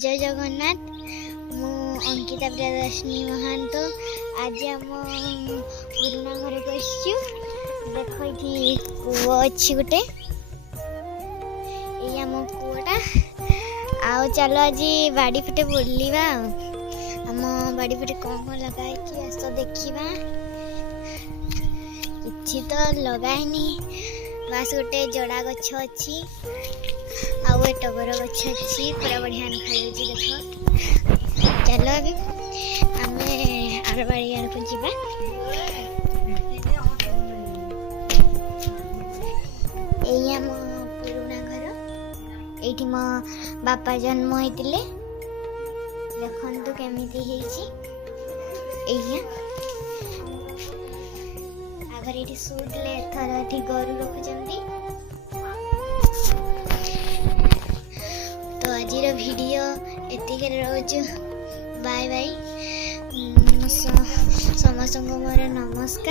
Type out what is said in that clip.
जय जगन्नाथ। मु अंकिता प्रियदर्शिनी महांत। आज आम पुराना घर को आसचु। देख ये कूओ अच्छी गोटे आम कूटा आउ चलो आज बाड़ी पटे बुलवा। आम बाड़ी पटे कौन कौन लगाई आस देखा। कि तो लगानी बास गोटे जड़ा गछ अच्छी आउ ए टगर गछ अच्छी पूरा बढ़िया खाई देख। चलो अभी आम आर बाड़ी आड़ को जीवा। यही आम पुराना घर। ये मो बापा जन्म होते देखु केमिति आगर ये सुटले एथर ये गरु रखुंट। तो आज वीडियो एतिक रोज बाय बाय। समस्त मोर नमस्कार।